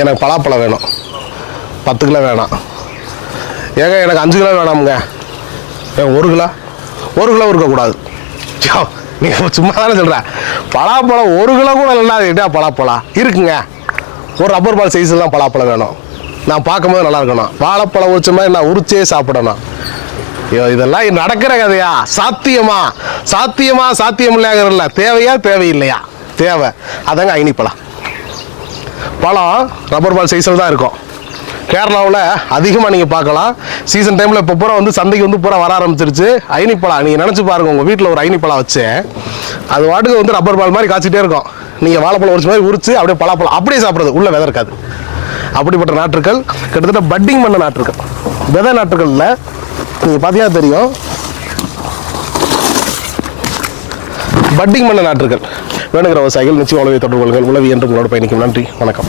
எனக்கு பலாப்பழம் வேணும், 10 கிலோ வேணாம். ஏங்க எனக்கு 5 கிலோ வேணாமுங்க. 1 கிலோ இருக்கக்கூடாது. நீ சும்மா தானே சொல்கிற. பலாப்பழம் 1 கிலோ கூட இல்லைன்னா அது என்ன பலாப்பழம் இருக்குங்க. ஒரு ரப்பர் பால் சைஸில் தான் பலாப்பழம் வேணும். நான் பார்க்கும்போது நல்லா இருக்கணும். வாழைப்பழம் உரிச்ச மாதிரி நான் உரிச்சே சாப்பிடணும். இதெல்லாம் நடக்கிற கதையா? சாத்தியம் இல்லையாங்கிறல்ல, தேவையா தேவையில்லையா? தேவை. அதாங்க ஐனிப்பழம். பழம் ரப்பர் பால் சைஸில் தான் இருக்கும். கேரளாவில் அதிகமாக நீங்கள் பார்க்கலாம். சீசன் டைமில் இப்போ பூரா சந்தைக்கு பூரா வர ஆரம்பிச்சிருச்சு ஐனிப்பழம். நீங்கள் நினச்சி பாருங்கள், உங்கள் வீட்டில் ஒரு ஐனிப்பழம் வச்சு அது வாட்டுக்கு ரப்பர் பால் மாதிரி காய்ச்சிட்டே இருக்கும். நீங்கள் வாழைப்பழம் உரிச்ச மாதிரி உரிச்சு அப்படியே பலாப்பழம் அப்படியே சாப்பிட்றது, உள்ள விதை இருக்காது. அப்படிப்பட்ட நாற்றுக்கள் கிட்டத்தட்ட பட்டிங் பண்ண நாற்றுக்கள். விதை நாற்றுக்களில் நீங்கள் பார்த்தீங்கன்னா தெரியும், பட்டிங் பண்ண நாற்றுக்கள். வேணுங்கிற விவசாயிகள் நிச்சயம் உழவை தொடர்புகள். உழவி என்று உங்களோட பயணிக்கும். நன்றி, வணக்கம்.